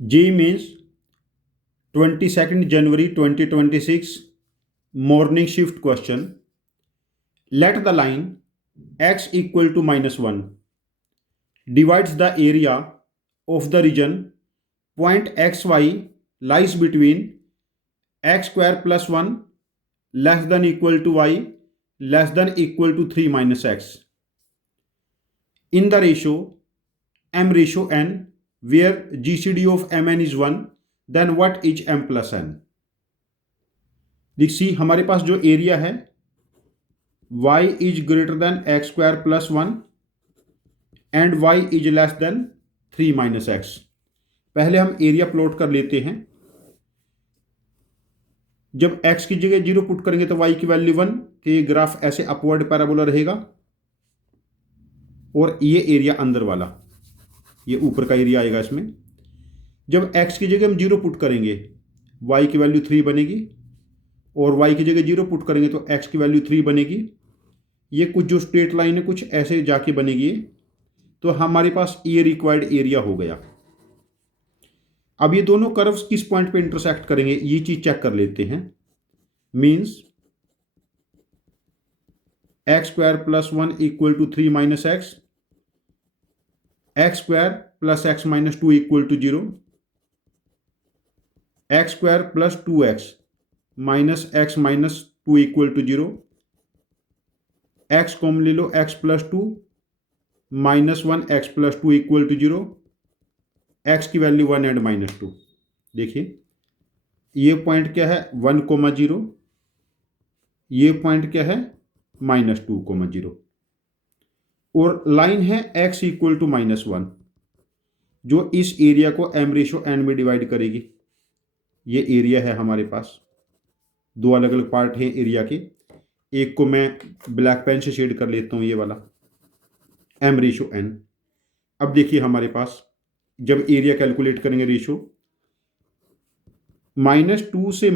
JEE Mains 22nd January 2026 morning shift question. Let the line x equal to -1 divides the area of the region point xy lies between x square plus 1 less than equal to y less than equal to 3 minus x in the ratio m ratio n where GCD of mn is 1, then what is m plus n? देखिए हमारे पास जो area है y is greater than x square plus 1 and y is less than 3 minus x. पहले हम area plot कर लेते हैं। जब x की जगह 0 पुट करेंगे तो y की वैल्यू 1, तो ये ग्राफ ऐसे अपवर्ड पैराबोला रहेगा और ये एरिया अंदर वाला, ये ऊपर का एरिया आएगा इसमें। जब x की जगह हम 0 पुट करेंगे y की वैल्यू 3 बनेगी और y की जगह 0 पुट करेंगे तो x की वैल्यू 3 बनेगी। ये कुछ जो स्ट्रेट लाइन है कुछ ऐसे जाके बनेगी, तो हमारे पास ये रिक्वायर्ड एरिया हो गया। अब ये दोनों कर्व्स किस पॉइंट पे इंटरसेक्ट करेंगे ये चीज चेक कर लेते हैं। Means X square plus 1 equal to 3 minus X, X square plus X minus 2 equal to 0, X square plus 2x minus X minus 2 equal to 0, X common ले लो, X plus 2 minus 1 X plus 2 equal to 0, X की value 1 and minus 2। देखिए ये point क्या है 1,0, ये point क्या है -2,0 और लाइन है x इक्वल टू -1 जो इस एरिया को m रेशो n में डिवाइड करेगी। ये एरिया है हमारे पास, दो अलग अलग पार्ट हैं एरिया के। एक को मैं ब्लैक पेन से शेड कर लेता हूं, ये वाला m रेशो n। अब देखिए हमारे पास जब एरिया कैलकुलेट करेंगे रेशो -2 से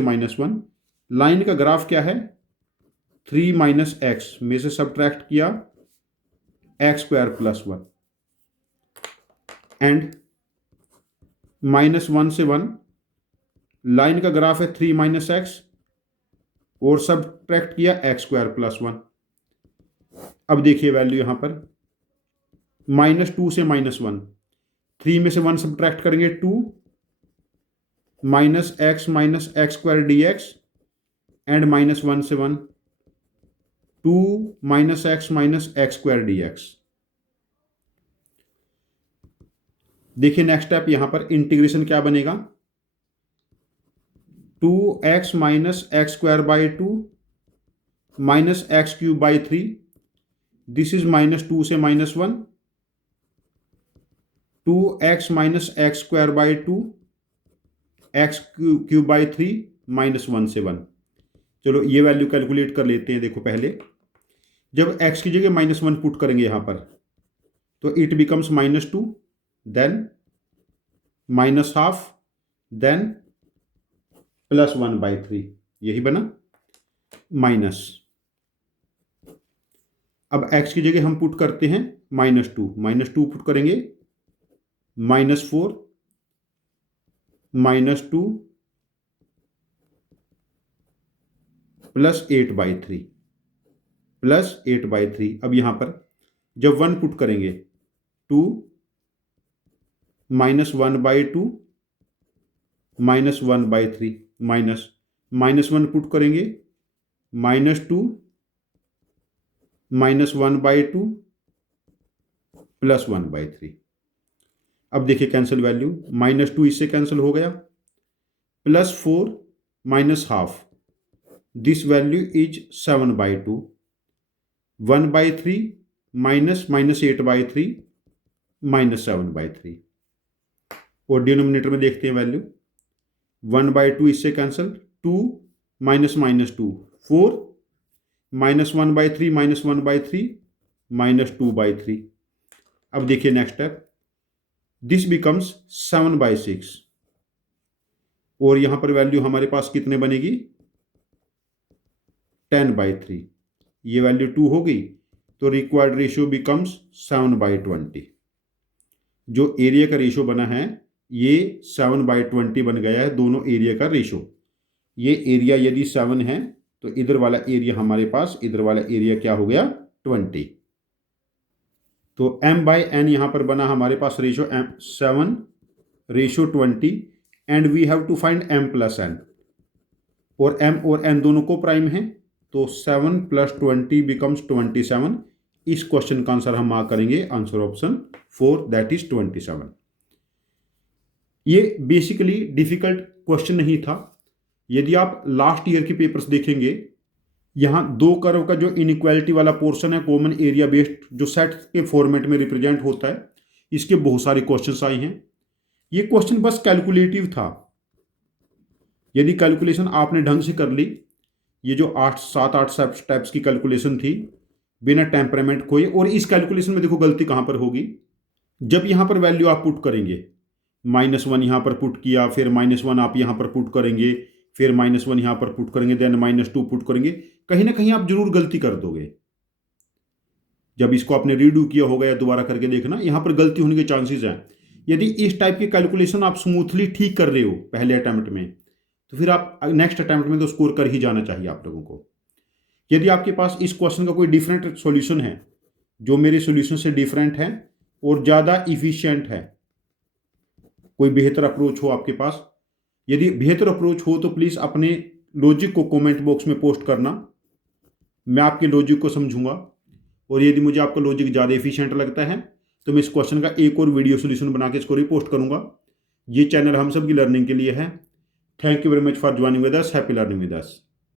-1, लाइन का ग्राफ क्या है 3 माइनस एक्स में से सब्ट्रैक्ट किया एक्स स्क्वायर प्लस 1 एंड -1 से 1, लाइन का ग्राफ है 3 माइनस एक्स और सब्ट्रैक्ट किया एक्स स्क्वायर प्लस 1। अब देखिए वैल्यू यहां पर -2 से -1, 3 में से 1 सब्ट्रैक्ट करेंगे 2 minus x square D x and -1 से 1 2 minus x square D x. देखिए नेक्स्ट स्टेप यहां पर इंटीग्रेशन क्या बनेगा 2x minus x square by 2 minus x cube by 3, this is -2 से -1, 2x minus x square by 2 x cube by 3 -1 से 1। चलो ये वैल्यू कैलकुलेट कर लेते हैं। देखो पहले जब x की जगह -1 पुट करेंगे यहां पर तो इट बिकम्स -2, देन -12, देन +1/3, यही बना माइनस। अब x की जगह हम पुट करते हैं -2 पुट करेंगे -4 -2 +8/3 अब यहां पर जब 1 पुट करेंगे 2 -1/2 -1/3 -1 पुट करेंगे -2 -1/2 +1/3। अब देखिए कैंसिल वैल्यू, -2 इससे कैंसिल हो गया, +4 -12, दिस वैल्यू इज 7/2, 1/3 -8/3 -7/3 और डिनोमिनेटर में देखते हैं वैल्यू 1/2 इससे कैंसिल, 2 -2 4 -1/3 -1/3 -2/3। अब देखिए नेक्स्ट स्टेप, दिस बिकम्स 7/6 और यहां पर वैल्यू हमारे पास कितने बनेगी 10/3। ये वैल्यू 2 हो गई तो रिक्वायर्ड रेशियो बिकम्स 7/20। जो एरिया का रेशो बना है ये 7/20 बन गया है, दोनों एरिया का रेशो। ये एरिया यदि 7 है तो इधर वाला एरिया हमारे पास, इधर वाला एरिया क्या हो गया 20। तो m/n यहां पर बना हमारे पास ratio 7/20 and we have to find m + n, और m और n दोनों को प्राइम है तो 7 + 20 बिकम्स 27। इस क्वेश्चन का आंसर हम मार्क करेंगे आंसर ऑप्शन 4 दैट इज 27। ये बेसिकली डिफिकल्ट क्वेश्चन नहीं था। यदि आप लास्ट ईयर के पेपर्स देखेंगे, यहाँ दो कर्व का जो इनइक्वालिटी वाला पोर्शन है कॉमन एरिया बेस्ड, जो सेट के फॉर्मेट में रिप्रेजेंट होता है, इसके बहुत सारे क्वेश्चंस आए हैं। ये क्वेश्चन बस कैलकुलेटिव था। यदि कैलकुलेशन आपने ढंग से कर ली, ये जो 7-8 स्टेप्स की कैलकुलेशन थी बिना टेम्परामेंट खोए, और इस कैलकुलेशन में देखो गलती कहाँ पर होगी, जब यहाँ पर वैल्यू आप पुट करेंगे, -1 यहाँ पर पुट किया, फिर -1 आप यहाँ पर पुट करेंगे, फिर -1 यहाँ पर पुट करेंगे, देन -2 पुट करेंगे, कहीं ना कहीं आप जरूर गलती कर दोगे। जब इसको आपने रीडू किया होगा या दोबारा करके देखना, यहाँ पर गलती होने के चांसेस हैं। यदि इस टाइप की कैलकुलेशन आप स्मूथली ठीक कर रहे हो पहले अटैम्प्ट में, तो फिर आप नेक्स्ट अटैम्प्ट में तो स्कोर कर ही जाना चाहिए आप लोगों को। यदि आपके पास इस क्वेश्चन का कोई डिफरेंट सॉल्यूशन है, जो मेरे सॉल्यूशन से डिफरेंट है और ज़्यादा इफिशिएंट है, कोई बेहतर अप्रोच हो आपके पास, यदि बेहतर अप्रोच हो तो प्लीज़ अपने लॉजिक को कमेंट बॉक्स में पोस्ट करना, मैं आपके लॉजिक को समझूंगा। और यदि मुझे आपका लॉजिक ज़्यादा एफिशिएंट लगता है तो मैं इस क्वेश्चन का एक और वीडियो सॉल्यूशन बना के इसको रिपोस्ट करूंगा। ये चैनल हम सब की लर्निंग के लिए है। Thank you very much for joining with us. Happy learning with us.